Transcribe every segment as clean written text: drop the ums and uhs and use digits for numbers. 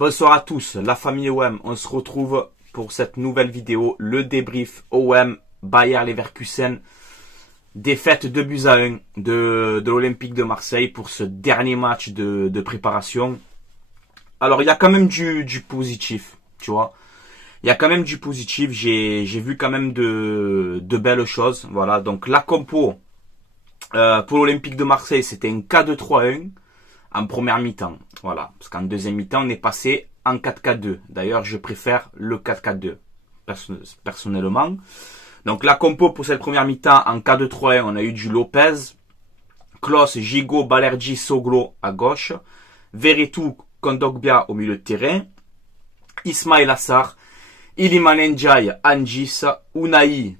Bonsoir à tous, la famille OM, on se retrouve pour cette nouvelle vidéo, le débrief OM Bayer Leverkusen, défaite 2-1 de l'Olympique de Marseille pour ce dernier match de préparation. Alors il y a quand même du positif, tu vois. Il y a quand même du positif, j'ai vu quand même de belles choses. Voilà, donc la compo pour l'Olympique de Marseille, c'était un 4-2-3-1 en première mi-temps. Voilà, parce qu'en deuxième mi-temps, on est passé en 4-4-2. D'ailleurs, je préfère le 4-4-2 personnellement. Donc la compo pour cette première mi-temps en 4-2-3-1, on a eu du Lopez, Klos, Gigot, Balerdi, Soglo à gauche, Veretout, Kondogbia au milieu de terrain, Ismail Assar, Iliman Ndiaye, Angis, Unai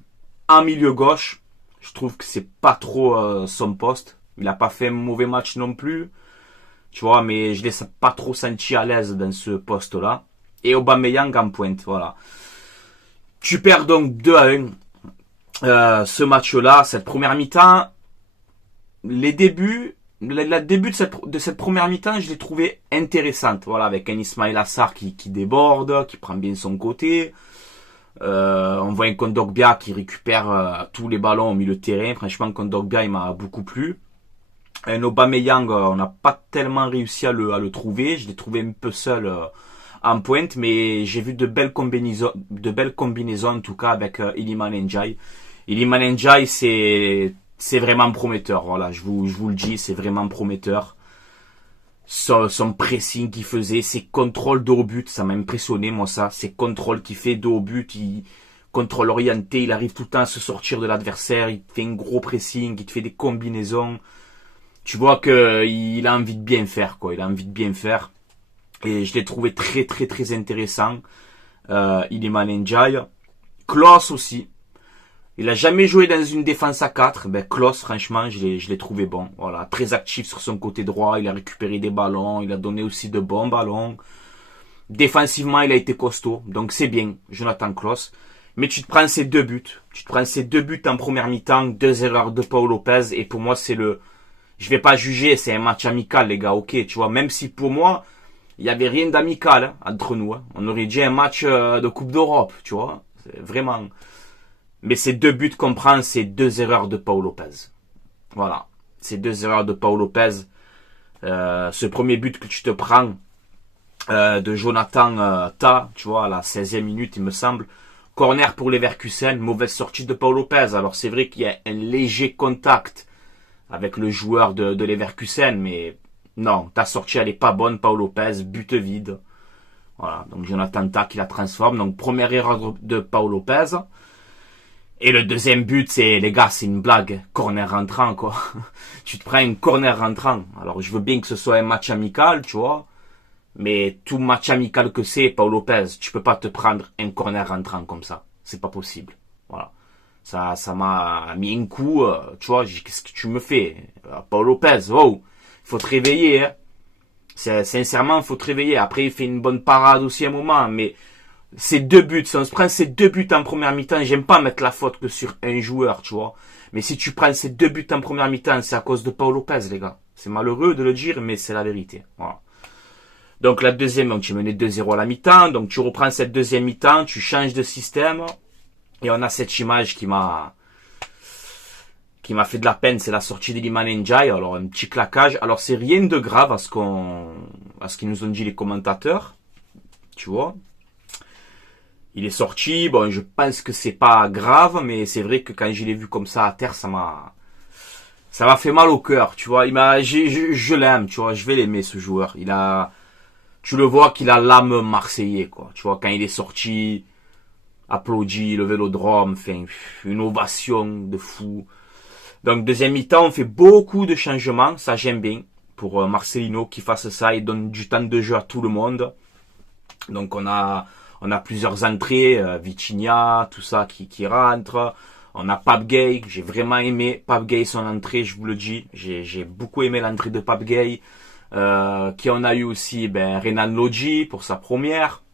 en milieu gauche. Je trouve que c'est pas trop son poste. Il a pas fait un mauvais match non plus. Tu vois, mais je l'ai pas trop senti à l'aise dans ce poste-là. Et Aubameyang en pointe, voilà. Tu perds donc 2-1 ce match-là, cette première mi-temps. Le début de cette première mi-temps, je l'ai trouvé intéressante. Voilà, avec un Ismail Assar qui déborde, qui prend bien son côté. On voit un Kondogbia qui récupère tous les ballons au milieu de terrain. Franchement, Kondogbia, il m'a beaucoup plu. Un Aubameyang, on n'a pas tellement réussi à le trouver. Je l'ai trouvé un peu seul en pointe, mais j'ai vu de belles combinaisons en tout cas avec Iliman Ndiaye. Iliman Ndiaye, c'est vraiment prometteur. Voilà, je vous le dis, c'est vraiment prometteur. Son pressing qu'il faisait, ses contrôles de haut but, ça m'a impressionné moi ça. Ses contrôles qu'il fait de haut but, il contrôle orienté, il arrive tout le temps à se sortir de l'adversaire, il fait un gros pressing, il te fait des combinaisons. Tu vois que il a envie de bien faire, quoi. Il a envie de bien faire. Et je l'ai trouvé très très très intéressant. Iliman Ndiaye. Klos aussi. Il a jamais joué dans une défense à 4. Ben Klos, franchement, je l'ai trouvé bon. Voilà, très actif sur son côté droit. Il a récupéré des ballons. Il a donné aussi de bons ballons. Défensivement, il a été costaud. Donc c'est bien, Jonathan Klos. Mais tu te prends ces deux buts. Tu te prends ces deux buts en première mi-temps. 2 erreurs de Paul Lopez. Et pour moi, c'est le... Je vais pas juger, c'est un match amical, les gars, ok, tu vois, même si pour moi, il y avait rien d'amical hein, entre nous. Hein. On aurait dit un match de Coupe d'Europe, tu vois, c'est vraiment... Mais ces deux buts qu'on prend, c'est 2 erreurs de Paul Lopez. Voilà, c'est 2 erreurs de Paul Lopez. Ce premier but que tu te prends de Jonathan Ta, tu vois, à la 16e minute, il me semble. Corner pour Leverkusen, mauvaise sortie de Paul Lopez. Alors c'est vrai qu'il y a un léger contact avec le joueur de Leverkusen, mais non, ta sortie elle est pas bonne, Paul Lopez, but vide. Voilà, donc Jonathan Ta qui la transforme, donc première erreur de Paul Lopez. Et le deuxième but, c'est, les gars, c'est une blague, corner rentrant, quoi. Tu te prends un corner rentrant. Alors je veux bien que ce soit un match amical, tu vois, mais tout match amical que c'est, Paul Lopez, tu peux pas te prendre un corner rentrant comme ça. C'est pas possible. Voilà. Ça m'a mis un coup, tu vois, qu'est-ce que tu me fais? Paul Lopez, oh, il faut te réveiller, hein. Sincèrement, il faut te réveiller. Après, il fait une bonne parade aussi à un moment, mais ces deux buts, si on se prend ces deux buts en première mi-temps, j'aime pas mettre la faute que sur un joueur, tu vois. Mais si tu prends ces deux buts en première mi-temps, c'est à cause de Paul Lopez, les gars. C'est malheureux de le dire, mais c'est la vérité. Voilà. Donc la deuxième, donc tu menais 2-0 à la mi-temps, donc tu reprends cette deuxième mi-temps, tu changes de système. Et on a cette image qui m'a fait de la peine, c'est la sortie d'Iliman Ndiaye. Alors un petit claquage. Alors c'est rien de grave à ce qu'ils nous ont dit les commentateurs. Tu vois. Il est sorti. Bon, je pense que c'est pas grave, mais c'est vrai que quand je l'ai vu comme ça à terre, ça m'a fait mal au cœur. Tu vois. Je l'aime. Tu vois. Je vais l'aimer ce joueur. Tu le vois qu'il a l'âme marseillais, quoi. Tu vois, quand il est sorti, applaudi, le Vélodrome, fait une ovation de fou. Donc deuxième mi-temps, on fait beaucoup de changements, ça j'aime bien pour Marcelino qui fasse ça, il donne du temps de jeu à tout le monde. Donc on a plusieurs entrées, Vitinha, tout ça qui rentre. On a Pape Gueye, j'ai vraiment aimé Pape Gueye son entrée, je vous le dis, j'ai beaucoup aimé l'entrée de Pape Gueye. Qui on a eu aussi Renan Lodji pour sa première.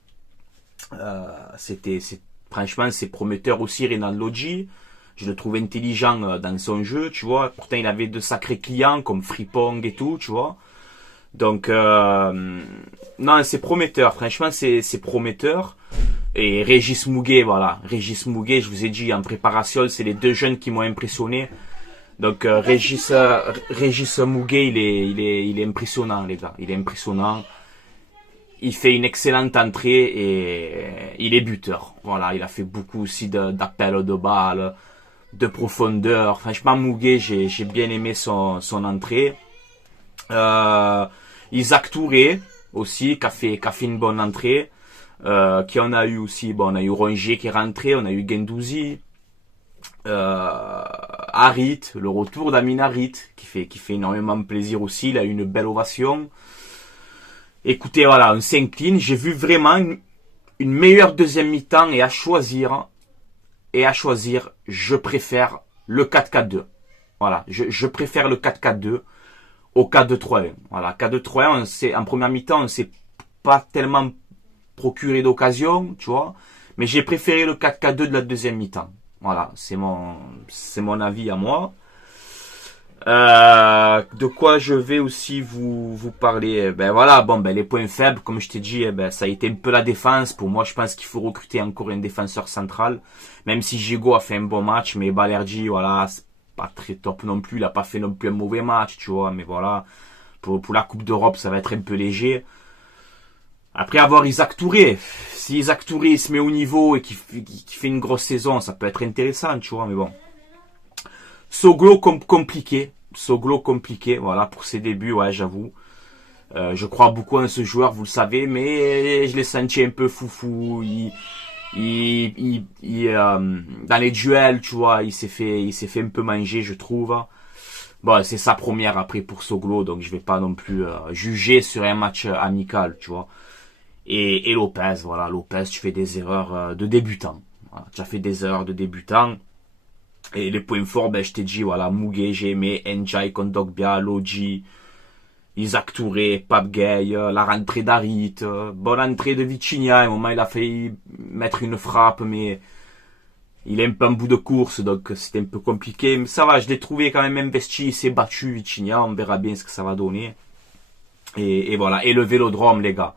Franchement, c'est prometteur aussi, Renan Lodji. Je le trouve intelligent dans son jeu, tu vois. Pourtant, il avait de sacrés clients comme Frimpong et tout, tu vois. Donc, non, c'est prometteur. Franchement, c'est prometteur. Et Régis Mouguet, voilà. Régis Mouguet, je vous ai dit, en préparation, c'est les deux jeunes qui m'ont impressionné. Donc, Régis Mouguet, il est impressionnant, les gars. Il est impressionnant. Il fait une excellente entrée et il est buteur. Voilà, il a fait beaucoup aussi d'appels de balles, de profondeur. Franchement, Mouguet, j'ai bien aimé son entrée. Isaac Touré aussi, qui a fait une bonne entrée. Qui en a eu aussi, bon, on a eu Rongier qui est rentré, on a eu Guendouzi, Harit, le retour d'Amin Harit, qui fait énormément plaisir aussi, il a eu une belle ovation. Écoutez, voilà, on s'incline, j'ai vu vraiment une meilleure deuxième mi-temps et à choisir, je préfère le 4-4-2. Voilà, je préfère le 4-4-2 au 4-2-3-1. Voilà, 4-2-3-1, en première mi-temps, on s'est pas tellement procuré d'occasion, tu vois, mais j'ai préféré le 4-4-2 de la deuxième mi-temps. Voilà, c'est mon avis à moi. De quoi je vais aussi vous parler, ben voilà, bon, ben les points faibles, comme je t'ai dit, ben ça a été un peu la défense. Pour moi, je pense qu'il faut recruter encore un défenseur central, même si Gigot a fait un bon match, mais Balerdi, voilà, c'est pas très top non plus, il a pas fait non plus un mauvais match, tu vois, mais voilà, pour la Coupe d'Europe, ça va être un peu léger. Après avoir Isaac Touré, si Isaac Touré se met au niveau et qui fait une grosse saison, ça peut être intéressant, tu vois, mais bon. Soglo compliqué, voilà, pour ses débuts, ouais, j'avoue. Je crois beaucoup en ce joueur, vous le savez, mais je l'ai senti un peu foufou. Dans les duels, tu vois, il s'est fait un peu manger, je trouve. Bon, c'est sa première après pour Soglo, donc je vais pas non plus juger sur un match amical, tu vois. Et Lopez, voilà, Lopez, tu fais des erreurs de débutant. Voilà, tu as fait des erreurs de débutant. Et les points forts, ben, je t'ai dit, voilà, Mouguet, j'ai aimé, Njai, Kondogbia, Logi, Isaac Touré, Pape Gay, la rentrée d'Harit, bonne entrée de Vitinha. À un moment, il a failli mettre une frappe, mais il est un peu en bout de course, donc c'était un peu compliqué. Mais ça va, je l'ai trouvé quand même investi, il s'est battu, Vitinha, on verra bien ce que ça va donner. Et voilà, et le Vélodrome, les gars.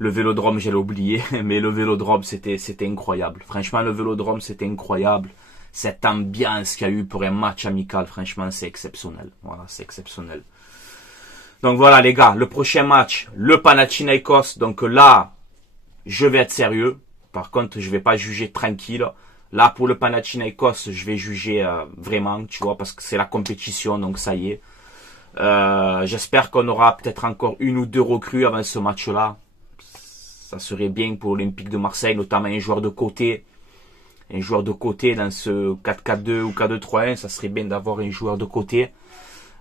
Le Vélodrome, j'allais oublier, mais le Vélodrome, c'était incroyable. Franchement, le Vélodrome, c'était incroyable. Cette ambiance qu'il y a eu pour un match amical, franchement, c'est exceptionnel. Voilà, c'est exceptionnel. Donc voilà, les gars, le prochain match, le Panathinaikos. Donc là, je vais être sérieux. Par contre, je vais pas juger tranquille. Là, pour le Panathinaikos, je vais juger vraiment, tu vois, parce que c'est la compétition, donc ça y est. J'espère qu'on aura peut-être encore une ou deux recrues avant ce match-là. Ça serait bien pour l'Olympique de Marseille, notamment un joueur de côté. Un joueur de côté dans ce 4-4-2 ou 4-2-3-1, ça serait bien d'avoir un joueur de côté.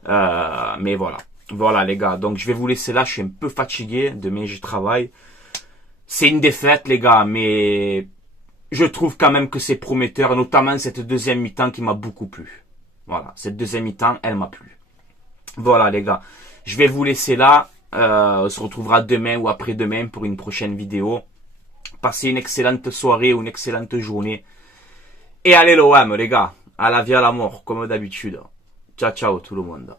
Mais voilà. Voilà les gars, donc je vais vous laisser là, je suis un peu fatigué, demain je travaille. C'est une défaite les gars, mais je trouve quand même que c'est prometteur, notamment cette deuxième mi-temps qui m'a beaucoup plu. Voilà, cette deuxième mi-temps, elle m'a plu. Voilà les gars, je vais vous laisser là, on se retrouvera demain ou après-demain pour une prochaine vidéo. Passez une excellente soirée ou une excellente journée. Et allez l'OM les gars, à la vie à la mort, comme d'habitude. Ciao ciao tout le monde.